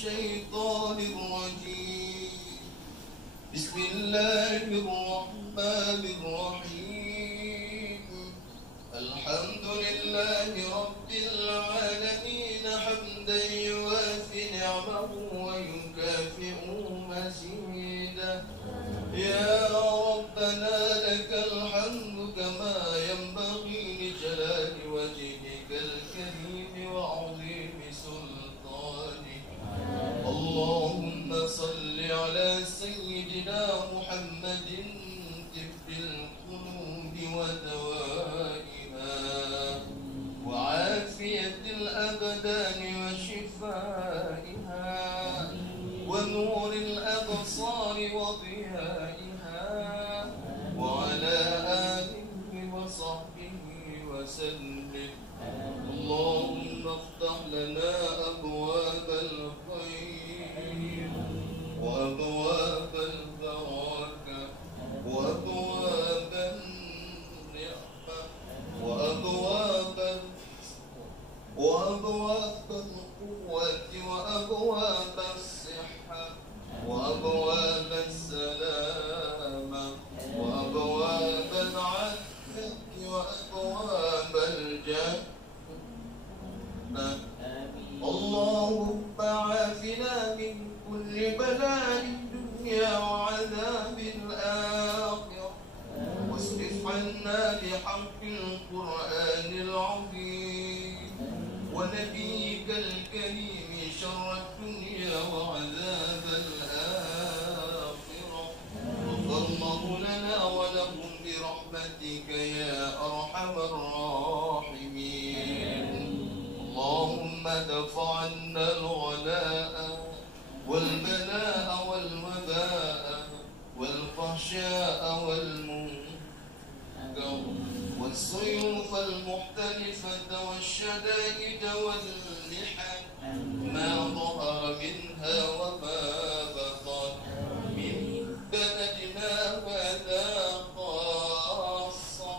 الشيطان الرجيم. بسم الله الرحمن الرحيم. الحمد لله رب العالمين حمدا يوافي نعمه ويكافئ مزيدا. يا ربنا لك الحمد كما ينبغي لجلال وجهك الكريم وعظيم سلطانك. اللهم صل على سيدنا محمد طب القلوب ودوائها وعافية الأبدان وشفائها ونور الأبصار وضيائها وعلى آله وصحبه وسلم. اللهم افتح لنا أبواب الخير وأبواب البركة وأبواب النعمة وأبواب القوة وأبواب الصحة وأبواب السلامة وأبواب العافية وأبواب الجنة. اللهم عافنا من كل بلاء الدنيا وعذاب الآخرة واصرف عنا بحق القرآن العظيم ونبيك الكريم شر الدنيا وعذاب الآخرة. غفر الله لنا ولكم برحمتك يا أرحم الراحمين. اللهم دفع عنا الغلاء والبلاء والوباء والفحشاء والمنكر والسيوف المختلفة والشدائد والمحن ما ظهر منها وما بطن من بلدنا هذا خاصة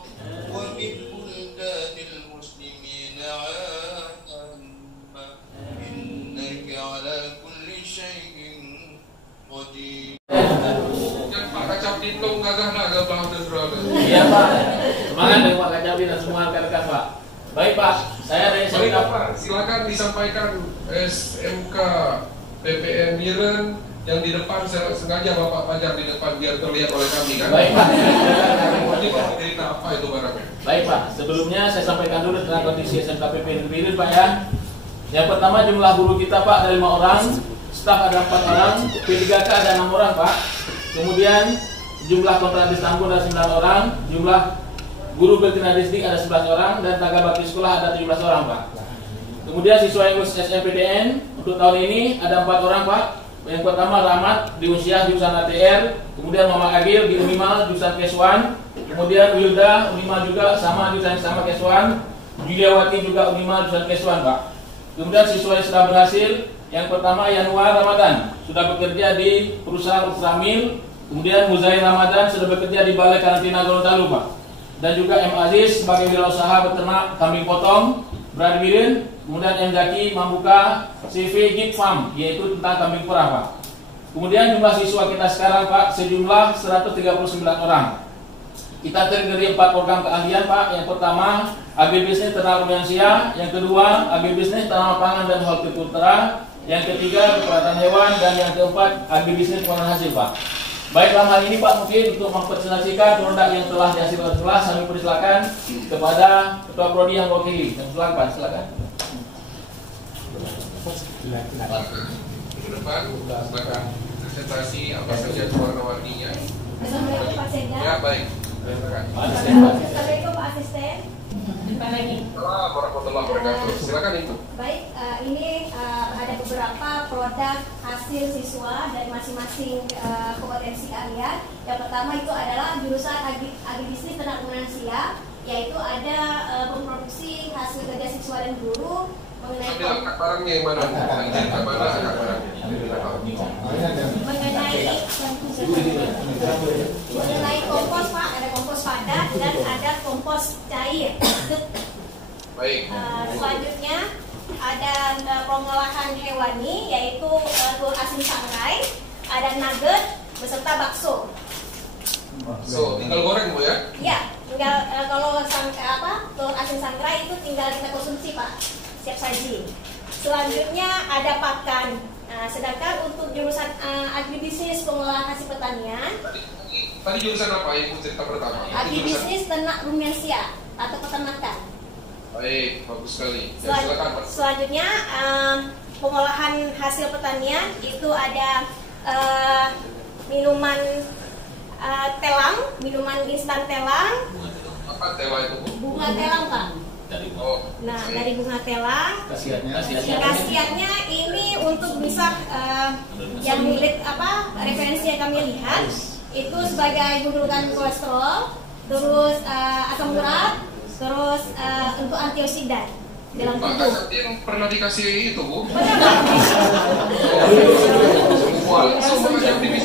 ومن بلدان المسلمين عامة إنك على كل شيء قدير. Pak Kacapintung gagah Iya Pak, semangat dari Pak Kacapin dan semua rekan-rekan Pak. Baik Pak, saya dari Baik Pak, silakan disampaikan SMK PPN Miren yang di depan. Saya sengaja Bapak pajang di depan biar terlihat oleh kami kan. Baik Pak. Ini Pak cerita apa itu barangnya? Baik Pak, sebelumnya saya sampaikan dulu tentang kondisi SMK PPN Miren Pak ya. Yang pertama jumlah guru kita Pak ada 5 orang, staf ada 4 orang, P3K ada 6 orang Pak. Kemudian jumlah kontrak distampur ada 9 orang, jumlah guru bertindak distrik ada 11 orang, dan tenaga bakti sekolah ada 17 orang Pak. Kemudian siswa yang lulus SNMPTN untuk tahun ini ada 4 orang Pak. Yang pertama Rahmat di Unsyah jurusan ATR, kemudian Muhammad Agil di Unimal jurusan Keswan, kemudian Wilda Unimal juga sama jurusan sama Keswan, Juliawati juga Unimal jurusan Keswan Pak. Kemudian siswa yang sudah berhasil, yang pertama Yanuar Ramadan sudah bekerja di perusahaan Ultramil, kemudian Muzair Ramadan sudah bekerja di Balai Karantina Gorontalo Pak. Dan juga M Aziz sebagai wirausaha beternak kambing potong Bradwirin, kemudian M Zaki membuka CV Gip Farm yaitu tentang kambing perah Pak. Kemudian jumlah siswa kita sekarang Pak sejumlah 139 orang. Kita terdiri dari 4 program keahlian Pak. Yang pertama Agri Bisnis Ternak Rumensia, yang kedua Agri Bisnis Tanaman Pangan dan Hortikultura, yang ketiga perawatan hewan, dan yang keempat Agri Bisnis Pengolahan Hasil Pak. Baik, dalam hal ini Pak mungkin untuk mempresentasikan produk yang telah dihasilkan kelas, kami persilakan kepada Ketua Prodi yang mewakili. Silakan Pak, silakan. Ke depan, silakan presentasi apa saja warna-warninya. Assalamualaikum Pak Sekda. Ya baik. Assalamualaikum Pak Asisten. Jumpa lagi. Assalamualaikum warahmatullahi wabarakatuh. Silakan itu. Baik, ini ada beberapa produk hasil siswa dari masing-masing kompetensi kalian. Yang pertama itu adalah jurusan agribisnis ternak rumensia, yaitu ada memproduksi hasil kerja siswa dan guru mengenai angkat barangnya yang mana? Angkat barangnya. mengenai kompos Pak, ada kompos padat dan ada kompos cair. Baik. Selanjutnya ada pengolahan hewani, yaitu telur asin sangrai, ada nugget beserta bakso. So, tinggal goreng Bu ya? Ya, tinggal kalau telur asin sangrai itu tinggal kita konsumsi Pak, siap saji. Selanjutnya ada pakan. Nah, sedangkan untuk jurusan agribisnis pengolahan hasil pertanian, Tadi jurusan apa Ibu cerita pertama? agribisnis ternak rumensia atau peternakan. Baik, bagus sekali. Ya, silakan Pak. Selanjutnya pengolahan hasil pertanian itu ada minuman telang, minuman instan telang. Apa telang itu Bu? Bunga telang Pak. Nah, dari bunga telang. Khasiatnya ini untuk bisa yang referensi yang kami lihat itu sebagai menurunkan kolesterol, terus asam urat, terus untuk antioksidan dalam Pak tubuh. Kasatien pernah dikasih itu Bu? Benar Pak. Semuanya aktivis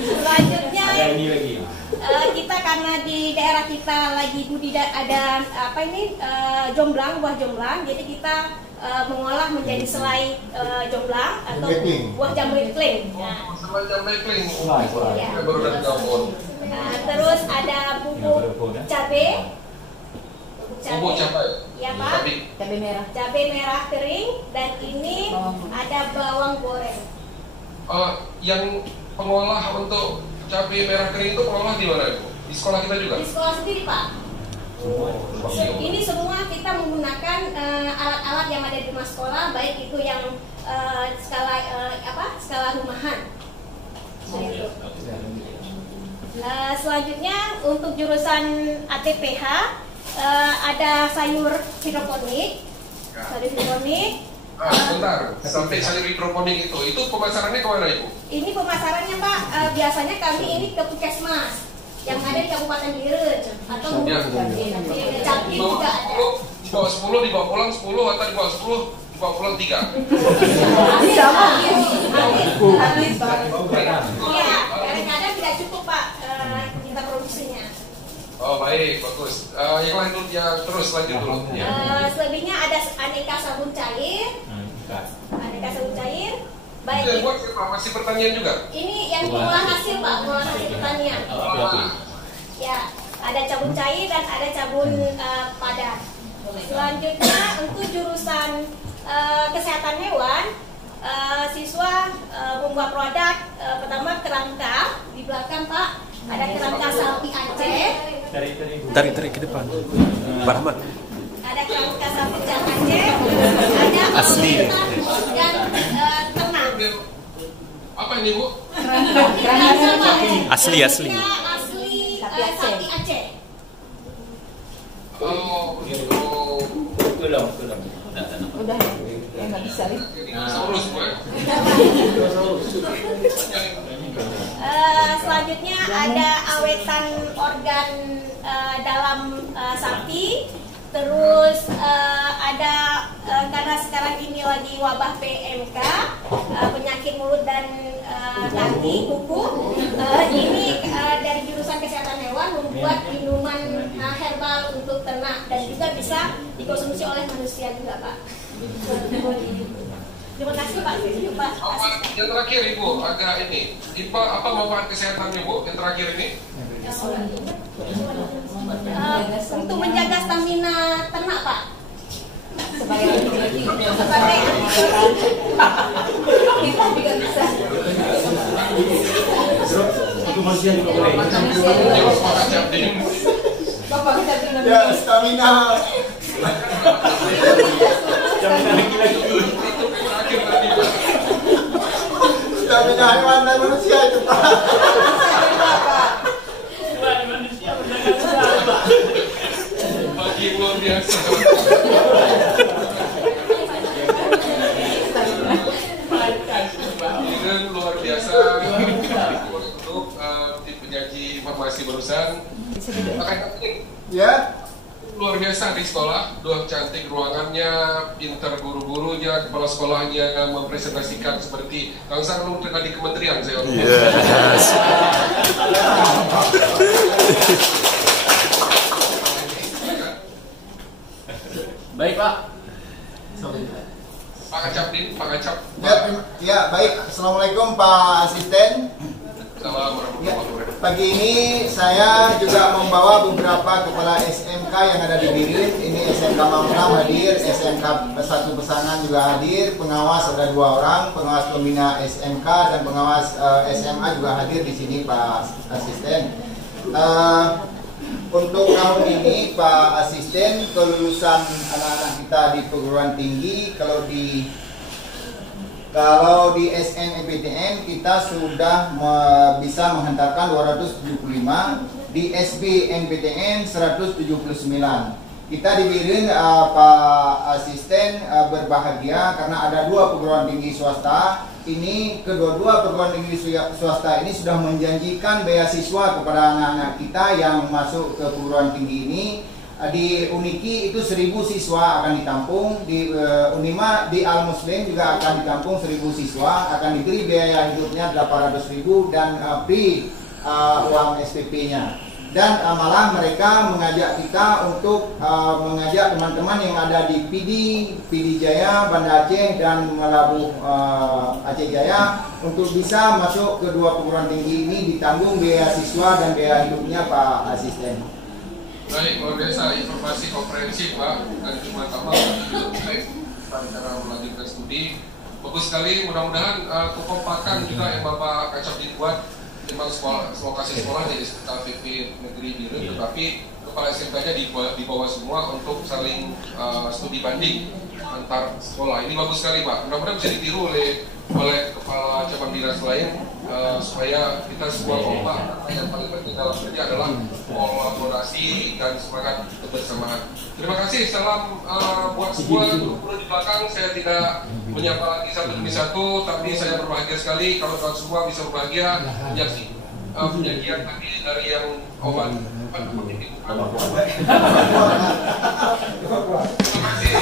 Selanjutnya kita karena di daerah kita lagi ada jomblang, buah jomblang, jadi kita mengolah menjadi selai jomblang atau buah jambu kling. Nah, Selai jambu kling. ya. Saya baru dari Gabon. Terus ada bubuk cabai. Bubuk cabai. Ya Pak. Cabai merah. Cabai merah kering, dan ini ada bawang goreng. Yang pengolah untuk cabai merah kering itu pengolah di mana Ibu? Di sekolah kita juga? Di sekolah sendiri Pak. Ini semua kita menggunakan alat-alat yang ada di rumah sekolah, baik itu yang skala rumahan. Selanjutnya untuk jurusan ATPH ada sayur hidroponik. Sayur hidroponik. Sebentar, sampai sayur hidroponik itu pemasarannya kemana Ibu? Ini pemasarannya Pak, biasanya kami ini ke Puskesmas yang ada di Kabupaten Biren atau Capil juga ada. Dibawa 10, dibawa pulang 10, atau dibawa 10, dibawa pulang 3. Iya, kadang-kadang tidak cukup Pak kita produksinya. Oh baik, bagus. Yang lain dulu, terus lanjut dulu. Selebihnya ada aneka sabun cair. Aneka sabun cair. Baik. Itu yang buat siapa? Masih pertanian juga? Ini yang pengolah hasil Pak, pengolah hasil pertanian. Ya, ada sabun cair dan ada sabun padat. Selanjutnya untuk jurusan kesehatan hewan, siswa membuat produk pertama kerangka di belakang Pak, ada kerangka sapi Aceh. Tarik ke depan. Barahmat. Ada kerangka sapi Aceh, ada Asli. dan ternak. Apa ini Bu? Asli. Asli sapi Aceh. Oh begitu. Udah ya, nggak bisa nih. Saurus Bu ya? Selanjutnya ada awetan organ dalam sapi. Terus ada karena sekarang ini lagi wabah PMK, penyakit mulut dan kaki, kuku. Ini dari jurusan kesehatan hewan membuat minuman herbal untuk ternak dan juga bisa dikonsumsi oleh manusia juga Pak. Terima kasih Pak. Yang terakhir Ibu, agak ini. Apa manfaat kesehatannya Bu? Yang terakhir ini? Untuk menjaga stamina ternak Pak. Sebagai Kita juga bisa. Bapak kita bilang Ya, stamina. Stamina hewan dan manusia itu Pak. Bagi luar biasa. Ini luar biasa untuk tim penyaji informasi barusan. Ya. Luar biasa di sekolah, cantik ruangannya, pintar guru-gurunya, kepala sekolahnya mempresentasikan seperti Kang Sarung pernah di kementerian saya. Yes. Assalamualaikum Pak Asisten. Pagi ini saya juga membawa beberapa kepala SMK yang ada di Birin. Ini SMK Mampang hadir, SMK Satu Pesanan juga hadir, pengawas ada 2 orang, pengawas pembina SMK dan pengawas SMA juga hadir di sini Pak Asisten. Untuk tahun ini Pak Asisten, kelulusan anak-anak kita di perguruan tinggi kalau di SNMPTN kita sudah bisa menghantarkan 275, di SBMPTN 179. Kita di Birin Pak Asisten berbahagia karena ada 2 perguruan tinggi swasta. Ini kedua-dua perguruan tinggi swasta ini sudah menjanjikan beasiswa kepada anak-anak kita yang masuk ke perguruan tinggi ini. Di Uniki itu 1000 siswa akan ditampung, di Unima di Al Muslim juga akan ditampung 1000 siswa, akan diberi biaya hidupnya 800.000 dan free uang SPP-nya. Dan malah mereka mengajak kita untuk mengajak teman-teman yang ada di PD Jaya, Banda Aceh dan Melabuh Aceh Jaya untuk bisa masuk ke 2 perguruan tinggi ini ditanggung biaya siswa dan biaya hidupnya Pak Asisten. Baik, luar biasa informasi komprehensif Pak, dan cuma tambah cara melanjutkan studi. Bagus sekali, mudah-mudahan kekompakan juga yang Bapak Kacap dibuat memang lokasi sekolah jadi KPP Negeri Birin, tetapi kepala SMK-nya di bawah semua untuk saling studi banding antar sekolah. Ini bagus sekali Pak, mudah-mudahan bisa ditiru oleh kepala cabang dinas lain supaya kita semua kompak. Yang paling penting dalam kerja adalah kolaborasi dan semangat kebersamaan. Terima kasih, salam buat semua guru-guru di belakang. Saya tidak menyapa lagi satu demi satu, tapi saya berbahagia sekali kalau kalian semua bisa berbahagia penyajian tadi dari yang obat. Terima kasih.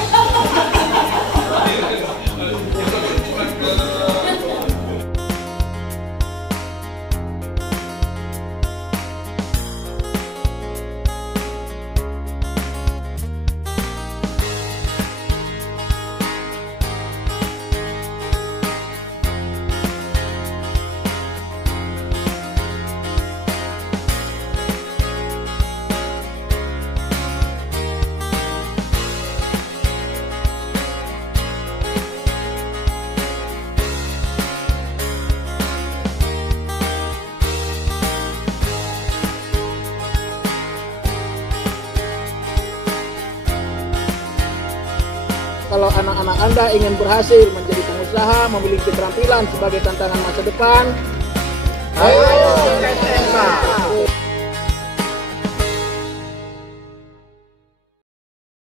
Kalau anak-anak Anda ingin berhasil menjadi pengusaha, memiliki keterampilan sebagai tantangan masa depan, ayo SMK.